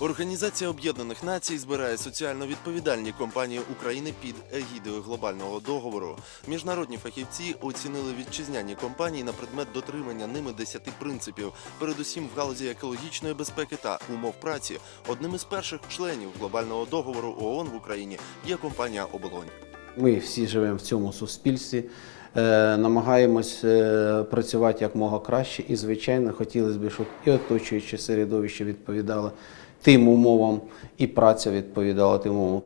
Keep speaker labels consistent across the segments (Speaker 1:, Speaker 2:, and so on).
Speaker 1: Організація Об'єднаних Націй збирає соціально відповідальні компанії України під егідою глобального договору. Міжнародні фахівці оцінили вітчизняні компанії на предмет дотримання ними 10 принципів, передусім в галузі екологічної безпеки та умов праці. Одним із перших членів глобального договору ООН в Україні є компанія Оболонь.
Speaker 2: Ми всі живемо в цьому суспільстві, намагаємось працювати як мога краще, і, звичайно, хотілося б, щоб і оточуюче середовище відповідало тим умовам, і праця відповідала тим умовам.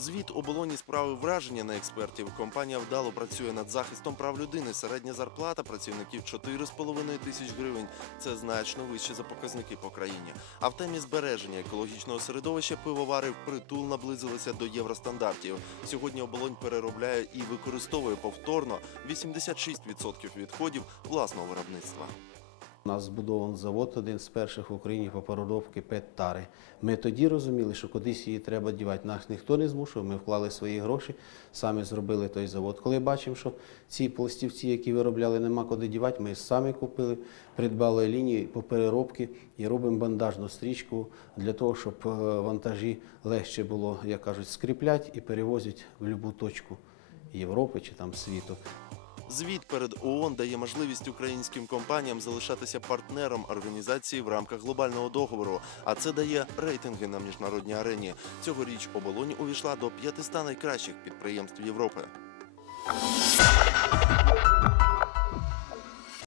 Speaker 1: Звіт оболоні справи враження на експертів. Компанія вдало працює над захистом прав людини. Середня зарплата працівників 4,5 тисяч гривень. Це значно вище за показники по країні. А в темі збереження екологічного середовища пивовари впритул наблизилися до євростандартів. Сьогодні оболонь переробляє і використовує повторно 86% відходів власного виробництва.
Speaker 2: У нас збудований завод, один з перших в Україні по переробці пет-тари. Ми тоді розуміли, що кудись її треба дівати. Нас ніхто не змушував, ми вклали свої гроші, самі зробили той завод. Коли бачимо, що ці пластівці, які виробляли, нема куди дівати, ми самі купили, придбали лінії по переробці і робимо бандажну стрічку для того, щоб е, вантажі легше було, як кажуть, скріплять і перевозять в будь-яку точку Європи чи там світу.
Speaker 1: Звіт перед ООН дає можливість українським компаніям залишатися партнером організації в рамках глобального договору. А це дає рейтинги на міжнародній арені. Цьогоріч оболонь увійшла до 500 найкращих підприємств Європи.